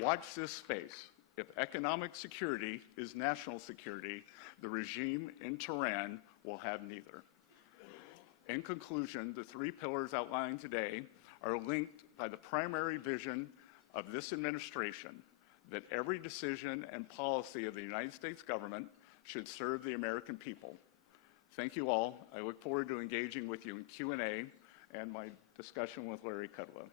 Watch this space. If economic security is national security, the regime in Tehran will have neither. In conclusion, the three pillars outlined today are linked by the primary vision of this administration, that every decision and policy of the United States government should serve the American people. Thank you all. I look forward to engaging with you in Q&A and my discussion with Larry Kudlow.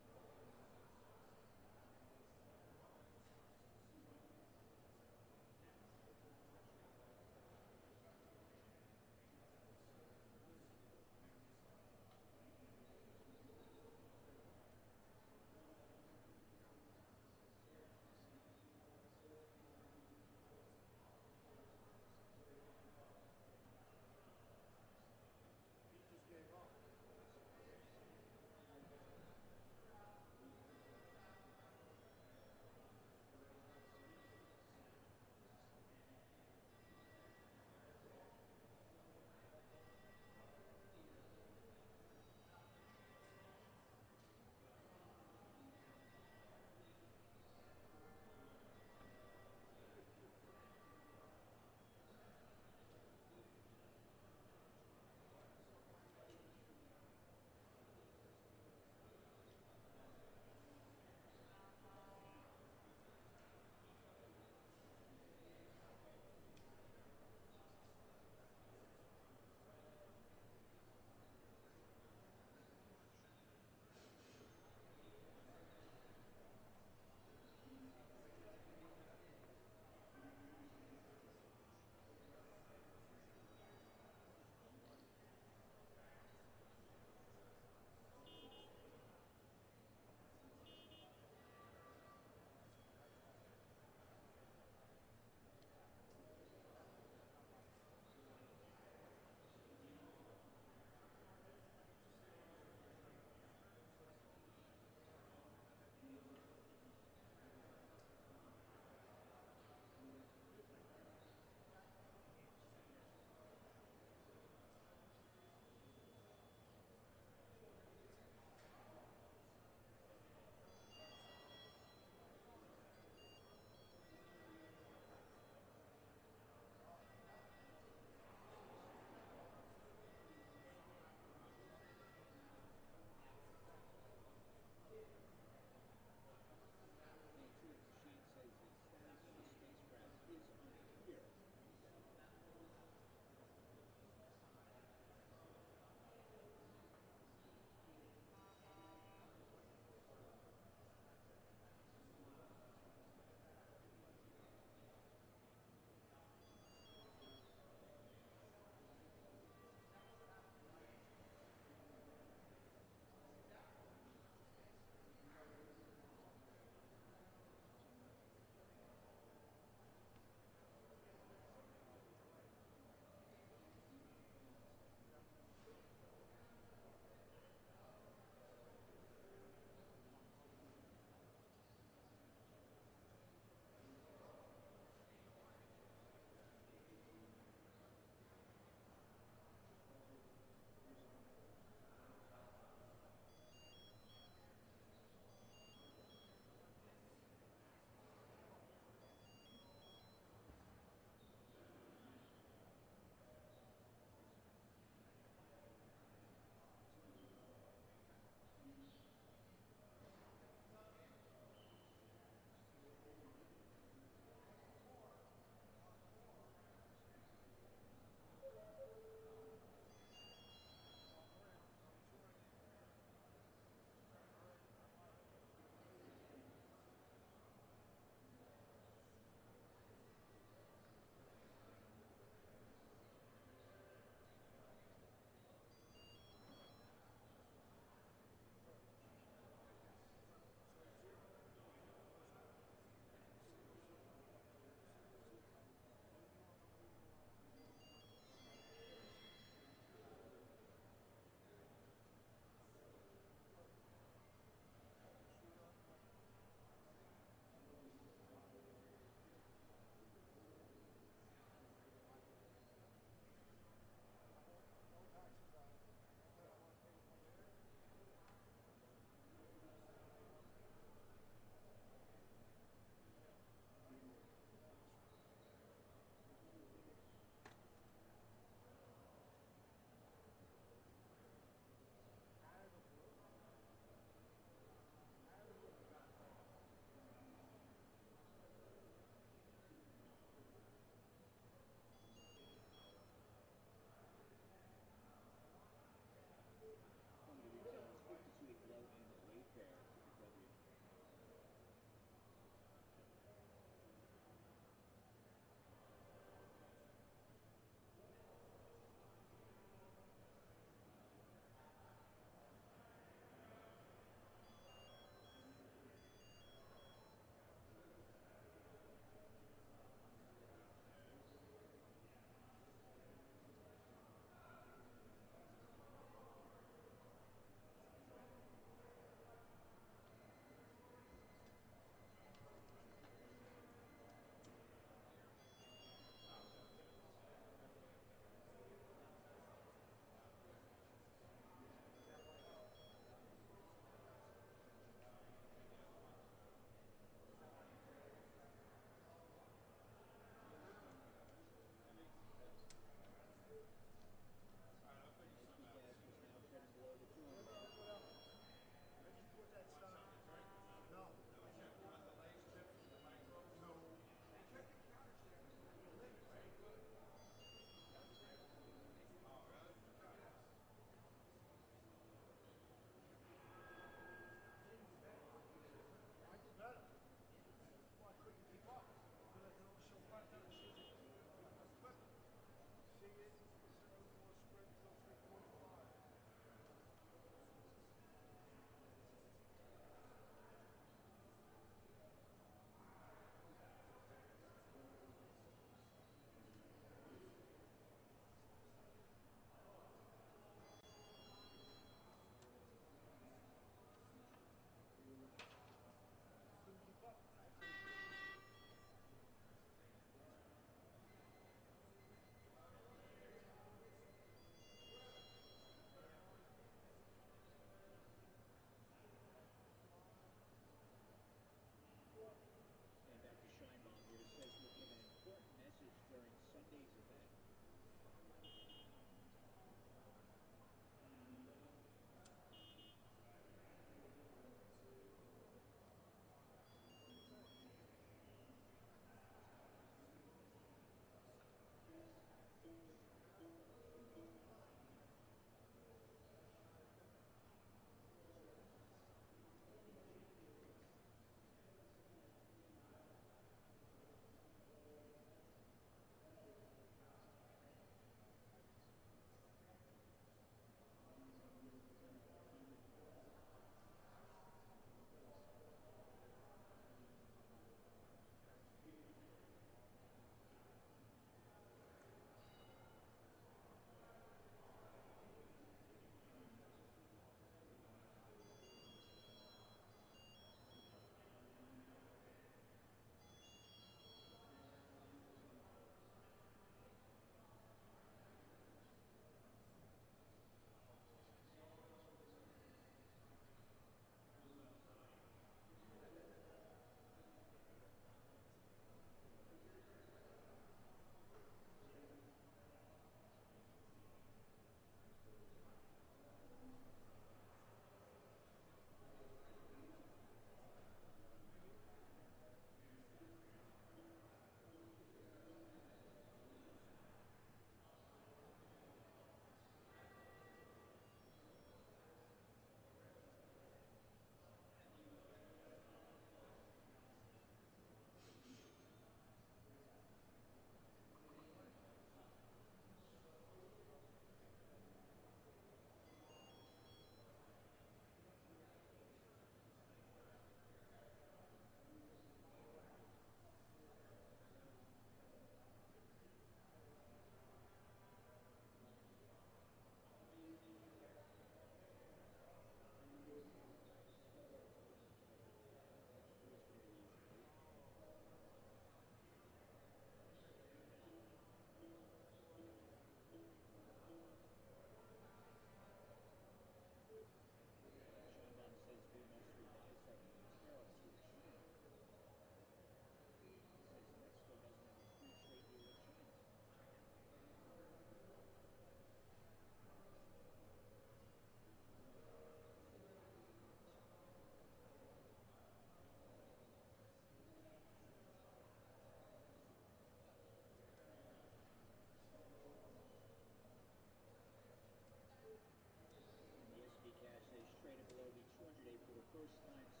first night's